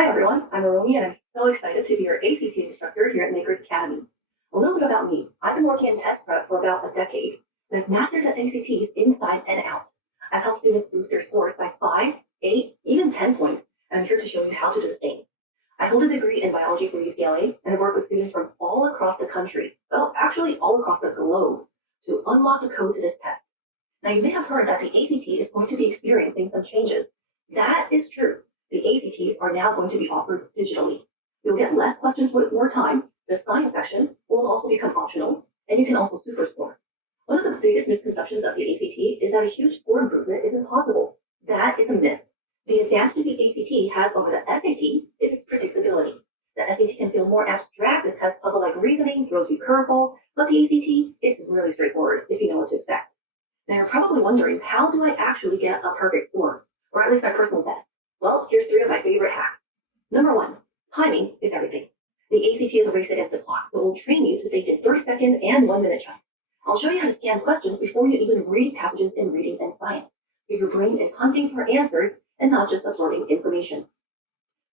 Hi everyone, I'm Aromi and I'm so excited to be your ACT instructor here at Makers Academy. A little bit about me. I've been working in test prep for about a decade, and I've mastered the ACTs inside and out. I've helped students boost their scores by 5, 8, even 10 points, and I'm here to show you how to do the same. I hold a degree in biology from UCLA, and I've worked with students from all across the country, well, actually all across the globe, to unlock the code to this test. Now you may have heard that the ACT is going to be experiencing some changes. That is true. The ACTs are now going to be offered digitally. You'll get less questions with more time. The science section will also become optional, and you can also super score. One of the biggest misconceptions of the ACT is that a huge score improvement is impossible. That is a myth. The advantage the ACT has over the SAT is its predictability. The SAT can feel more abstract, the test puzzle-like reasoning, throws you curveballs, but the ACT is really straightforward if you know what to expect. Now you're probably wondering, how do I actually get a perfect score? Or at least my personal best? Well, here's 3 of my favorite hacks. Number 1, timing is everything. The ACT is a race against the clock, so we'll train you to think in 30-second and 1-minute chunks. I'll show you how to scan questions before you even read passages in reading and science, so your brain is hunting for answers and not just absorbing information.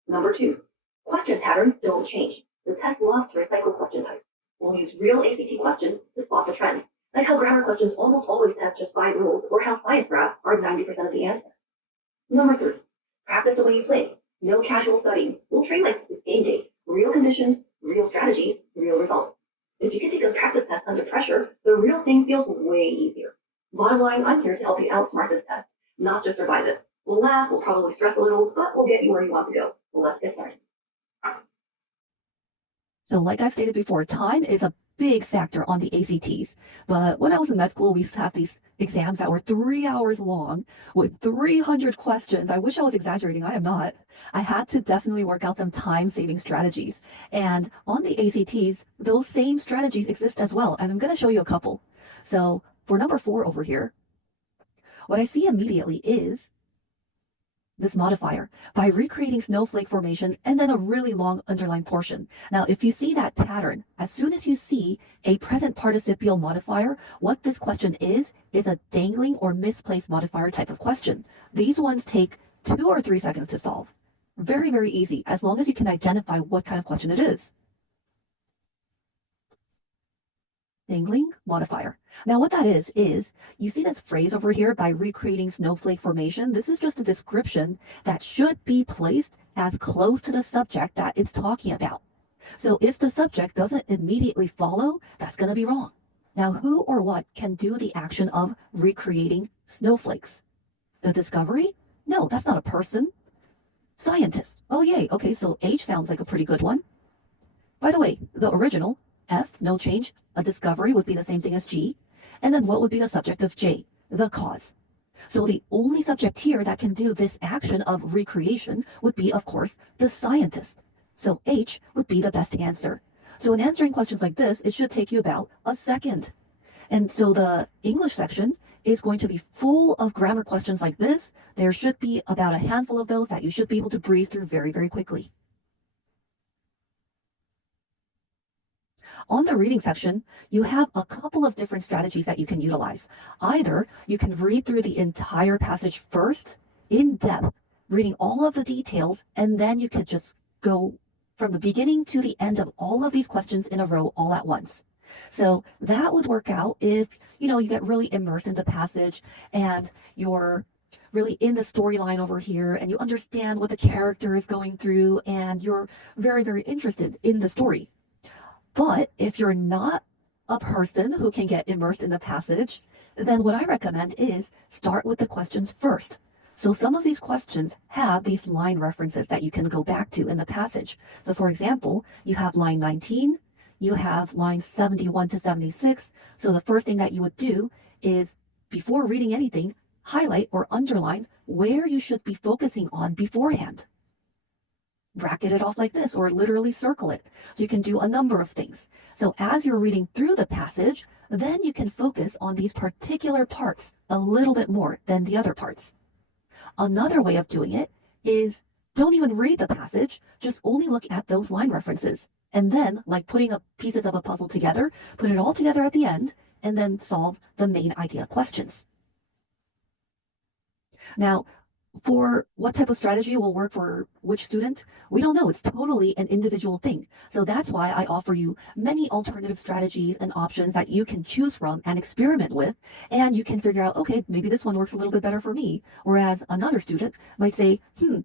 Number 2, question patterns don't change. The test loves to recycle question types. We'll use real ACT questions to spot the trends, like how grammar questions almost always test just 5 rules, or how science graphs are 90% of the answer. Number 3, practice the way you play. No casual studying. We'll train like it's game day. Real conditions, real strategies, real results. If you can take a practice test under pressure, the real thing feels way easier. Bottom line, I'm here to help you outsmart this test, not just survive it. We'll laugh, we'll probably stress a little, but we'll get you where you want to go. Let's get started. So like I've stated before, time is a big factor on the ACTs. But when I was in med school, we used to have these exams that were 3 hours long with 300 questions. I wish I was exaggerating. I am not. I had to definitely work out some time-saving strategies. And on the ACTs, those same strategies exist as well. And I'm going to show you a couple. So for number 4 over here, what I see immediately is this modifier by recreating snowflake formation and then a really long underlined portion. Now, if you see that pattern, as soon as you see a present participial modifier, what this question is a dangling or misplaced modifier type of question. These ones take 2 or 3 seconds to solve. Very, very easy, as long as you can identify what kind of question it is. Dangling modifier. Now what that is you see this phrase over here, by recreating snowflake formation. This is just a description that should be placed as close to the subject that it's talking about. So if the subject doesn't immediately follow, that's going to be wrong. Now who or what can do the action of recreating snowflakes? The discovery? No, that's not a person. Scientist. Oh yay, okay, so H sounds like a pretty good one. By the way, the original, F, no change, a discovery would be the same thing as G. And then what would be the subject of J? The cause. So the only subject here that can do this action of recreation would be, of course, the scientist. So H would be the best answer. So in answering questions like this, it should take you about a second. And so the English section is going to be full of grammar questions like this. There should be about a handful of those that you should be able to breeze through very, very quickly. On the reading section, you have a couple of different strategies that you can utilize. Either you can read through the entire passage first, in depth, reading all of the details, and then you could just go from the beginning to the end of all of these questions in a row all at once. So that would work out if, you get really immersed in the passage and you're really in the storyline over here and you understand what the character is going through and you're very, very interested in the story. But if you're not a person who can get immersed in the passage, then what I recommend is start with the questions first. So some of these questions have these line references that you can go back to in the passage. So for example, you have line 19, you have lines 71 to 76. So the first thing that you would do is, before reading anything, highlight or underline where you should be focusing on beforehand. Bracket it off like this, or literally circle it. So you can do a number of things. So as you're reading through the passage, then you can focus on these particular parts a little bit more than the other parts. Another way of doing it is, don't even read the passage, just only look at those line references. And then, like putting up pieces of a puzzle together, put it all together at the end, and then solve the main idea questions. Now, for what type of strategy will work for which student, we don't know. It's totally an individual thing. So that's why I offer you many alternative strategies and options that you can choose from and experiment with. And you can figure out, okay, maybe this one works a little bit better for me. Whereas another student might say,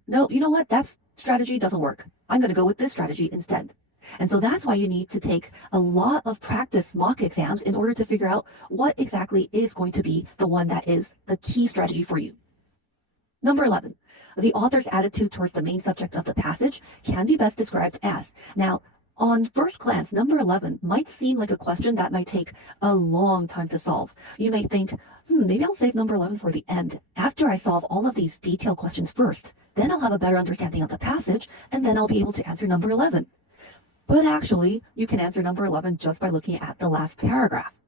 no, you know what? That strategy doesn't work. I'm going to go with this strategy instead. And so that's why you need to take a lot of practice mock exams in order to figure out what exactly is going to be the one that is the key strategy for you. Number 11, the author's attitude towards the main subject of the passage can be best described as. Now, on first glance, number 11 might seem like a question that might take a long time to solve. You may think, maybe I'll save number 11 for the end. After I solve all of these detailed questions first, then I'll have a better understanding of the passage, and then I'll be able to answer number 11. But actually, you can answer number 11 just by looking at the last paragraph.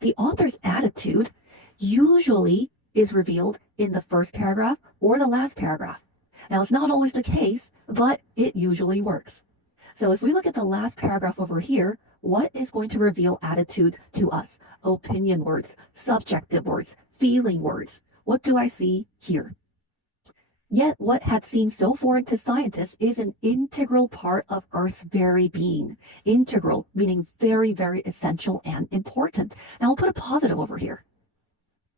The author's attitude usually is revealed in the first paragraph or the last paragraph. Now, it's not always the case, but it usually works. So if we look at the last paragraph over here, what is going to reveal attitude to us? Opinion words, subjective words, feeling words. What do I see here? Yet what had seemed so foreign to scientists is an integral part of Earth's very being. Integral, meaning very, very essential and important. Now I'll put a positive over here.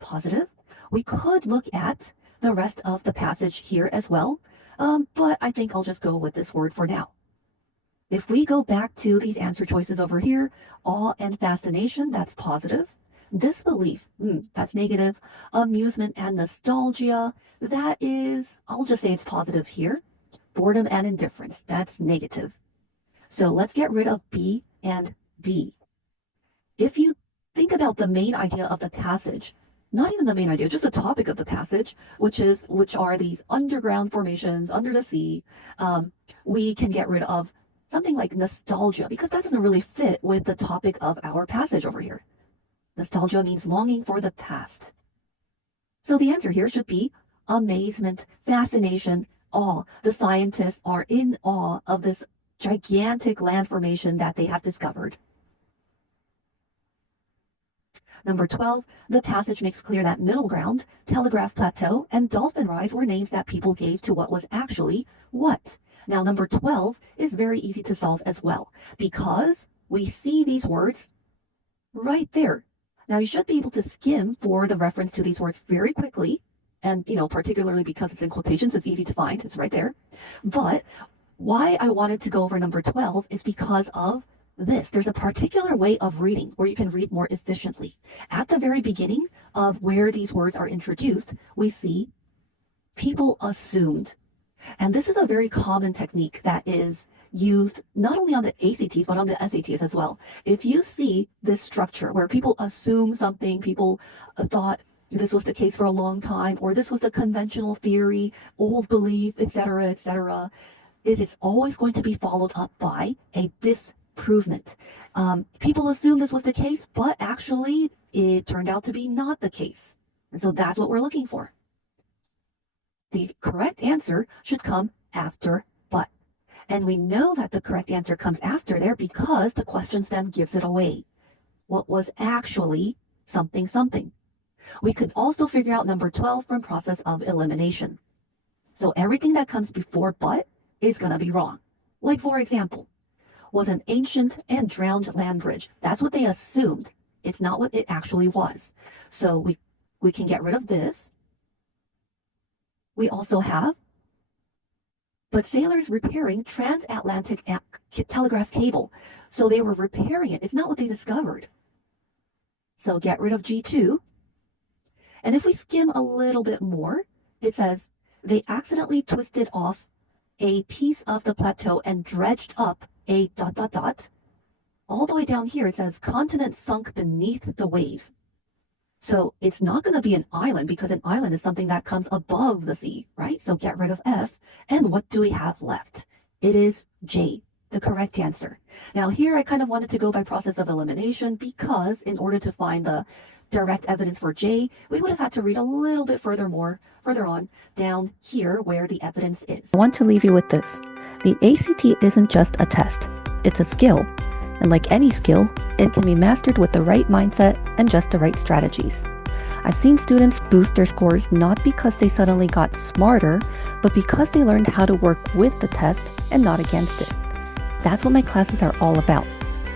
Positive. We could look at the rest of the passage here as well, but I think I'll just go with this word for now. If we go back to these answer choices over here, awe and fascination, that's positive. Disbelief, that's negative. Amusement and nostalgia, that is, I'll just say it's positive here. Boredom and indifference, that's negative. So let's get rid of B and D. If you think about the main idea of the passage, not even the main idea, just the topic of the passage, which are these underground formations under the sea, we can get rid of something like nostalgia, because that doesn't really fit with the topic of our passage over here. Nostalgia means longing for the past. So the answer here should be amazement, fascination, awe. The scientists are in awe of this gigantic land formation that they have discovered. Number 12, the passage makes clear that Middle Ground, Telegraph Plateau, and Dolphin Rise were names that people gave to what was actually what. Now, number 12 is very easy to solve as well, because we see these words right there. Now, you should be able to skim for the reference to these words very quickly, and, particularly because it's in quotations, it's easy to find. It's right there. But why I wanted to go over number 12 is because of this. There's a particular way of reading where you can read more efficiently. At the very beginning of where these words are introduced, we see people assumed. And this is a very common technique that is used not only on the ACTs, but on the SATs as well. If you see this structure where people assume something, people thought this was the case for a long time, or this was the conventional theory, old belief, etc., etc., it is always going to be followed up by a disprovement. People assume this was the case, but actually it turned out to be not the case. And so that's what we're looking for. The correct answer should come after but. And we know that the correct answer comes after there because the question stem gives it away. What was actually something something. We could also figure out number 12 from process of elimination. So everything that comes before but is going to be wrong. Like, for example, was an ancient and drowned land bridge. That's what they assumed. It's not what it actually was. So we can get rid of this. We also have, but sailors repairing transatlantic telegraph cable. So they were repairing it. It's not what they discovered. So get rid of G2. And if we skim a little bit more, it says they accidentally twisted off a piece of the plateau and dredged up a ... All the way down here, it says continent sunk beneath the waves. So it's not going to be an island because an island is something that comes above the sea, right? So get rid of F. And what do we have left? It is J, the correct answer. Now here I kind of wanted to go by process of elimination because in order to find the direct evidence for J, we would have had to read a little bit further on down here where the evidence is. I want to leave you with this. The ACT isn't just a test, it's a skill. And like any skill, it can be mastered with the right mindset and just the right strategies. I've seen students boost their scores not because they suddenly got smarter, but because they learned how to work with the test and not against it. That's what my classes are all about,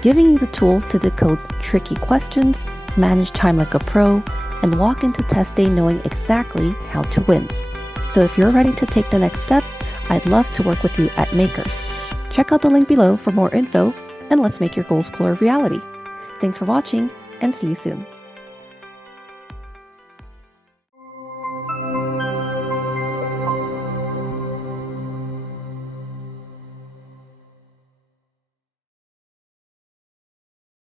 giving you the tools to decode tricky questions, manage time like a pro, and walk into test day knowing exactly how to win. So if you're ready to take the next step, I'd love to work with you at Makers. Check out the link below for more info, and let's make your goal score a reality. Thanks for watching, and see you soon.